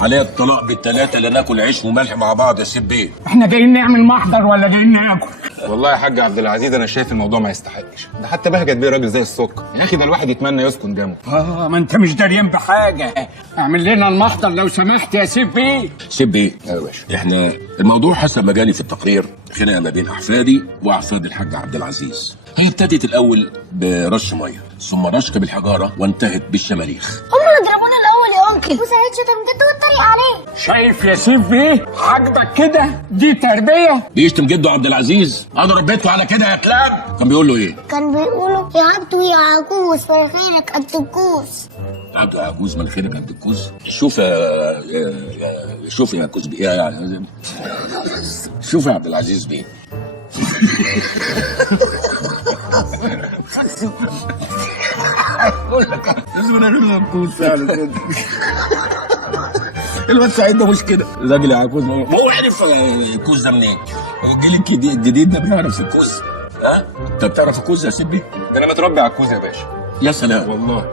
عليا الطلاق بالثلاثه، لا ناكل عيش وملح مع بعض يا سيب بيه. احنا جايين نعمل محضر ولا جايين ناكل؟ والله يا حاج عبد العزيز انا شايف الموضوع ما يستحقش، ده حتى بهجت بيه راجل زي السكر يا اخي، ده الواحد يتمنى يسكن جنبه. ما انت مش داريان بحاجه. اعمل لنا المحضر لو سمحت يا سيب بيه. سيب بيه يا باشا، احنا الموضوع حسب ما جالي في التقرير خناقه ما بين احفادي واحفاد الحاج عبد العزيز. هي ابتدت الاول برش ميه، ثم رشق بالحجاره، وانتهت بالشماريخ. هم اللي ضربونا الاول يا انكل، وسعيد شتم جده والطريق عليه. شايف يا سيف بيه؟ عاجبك كده؟ دي تربيه؟ بيشتم جده عبد العزيز، انا ربيته على كده يا كلاب. كان بيقول له ايه؟ كان بيقولوا يا عبدو يا عجوز مناخيرك قد الكوس. عبد عجوز مناخيرك قد الكوز. شوف شوف يا كوز شوف يا عبد العزيز بيه. اقول لك لازم انا نكون فعلا. الواد سعيد ده مش كده، الراجل يا عجوز هو عرف الكوز ده منين؟ الجيل الجديد ده بيعرف الكوز. ها؟ انت بتعرف الكوز يا سيبي؟ ده انا متربي على الكوز يا باشا. يا سلام والله.